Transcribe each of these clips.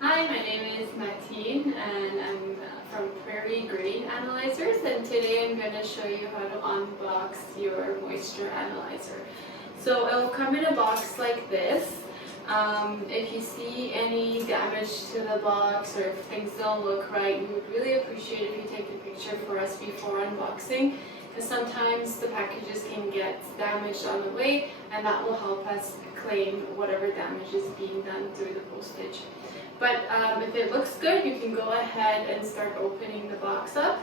Hi, my name is Martine and I'm from Prairie Grain Analyzers, and today I'm going to show you how to unbox your moisture analyzer. So it will come in a box like this. If you see any damage to the box or if things don't look right, we would really appreciate if you take a picture for us before unboxing, because sometimes the packages can get damaged on the way, and that will help us claim whatever damage is being done through the postage. But if it looks good, you can go ahead and start opening the box up.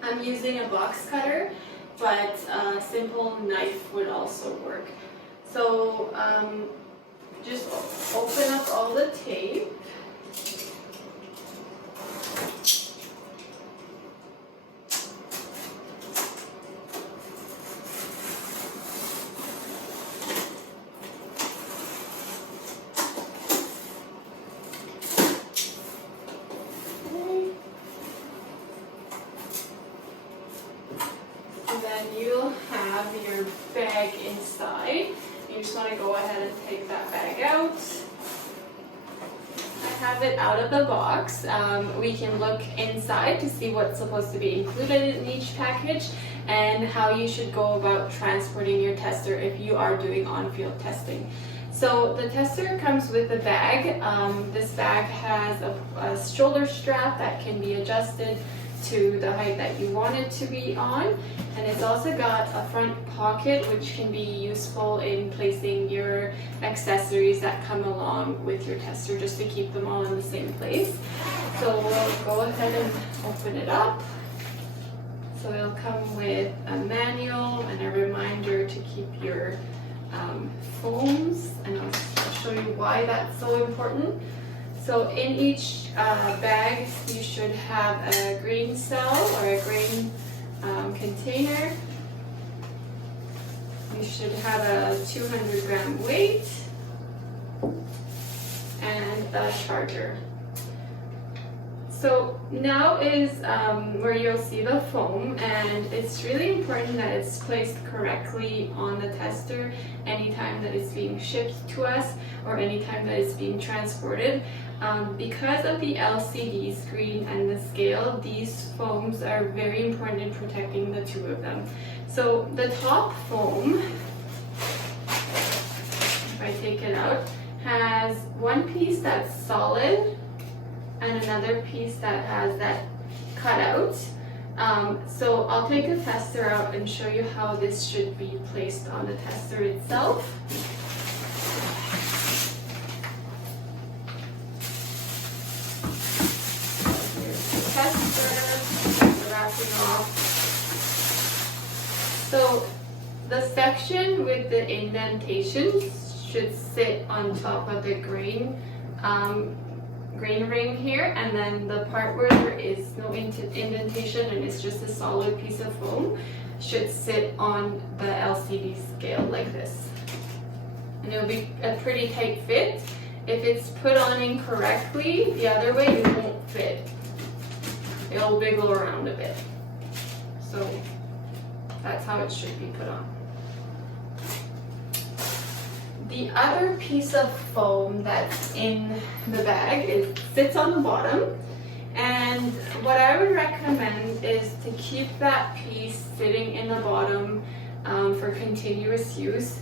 I'm using a box cutter, but a simple knife would also work. So just open up all the tape. And then you'll have your bag inside. You just want to go ahead and take that bag out. I have it out of the box. We can look inside to see what's supposed to be included in each package and how you should go about transporting your tester if you are doing on-field testing. So the tester comes with a bag. This bag has a shoulder strap that can be adjusted to the height that you want it to be on, and it's also got a front pocket which can be useful in placing your accessories that come along with your tester, just to keep them all in the same place. So we'll go ahead and open it up. So it'll come with a manual and a reminder to keep your foams, and I'll show you why that's so important. So in each bag, you should have a grain cell or a grain container. You should have a 200-gram weight and a charger. So now is where you'll see the foam, and it's really important that it's placed correctly on the tester anytime that it's being shipped to us or anytime that it's being transported. Because of the LCD screen and the scale, these foams are very important in protecting the two of them. So the top foam, if I take it out, has one piece that's solid and another piece that has that cutout. So I'll take the tester out and show you how this should be placed on the tester itself. So the section with the indentations should sit on top of the grain ring here, and then the part where there is no indentation and it's just a solid piece of foam should sit on the LCD scale like this. And it'll be a pretty tight fit. If it's put on incorrectly, the other way, it won't fit. It'll wiggle around a bit. So that's how it should be put on. The other piece of foam that's in the bag sits on the bottom, and what I would recommend is to keep that piece sitting in the bottom for continuous use.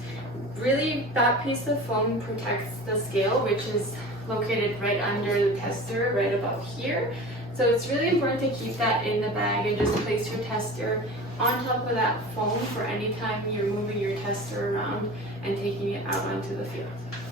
Really, that piece of foam protects the scale, which is located right under the tester, right about here. So it's really important to keep that in the bag and just place your tester on top of that foam for any time you're moving your tester around and taking it out onto the field.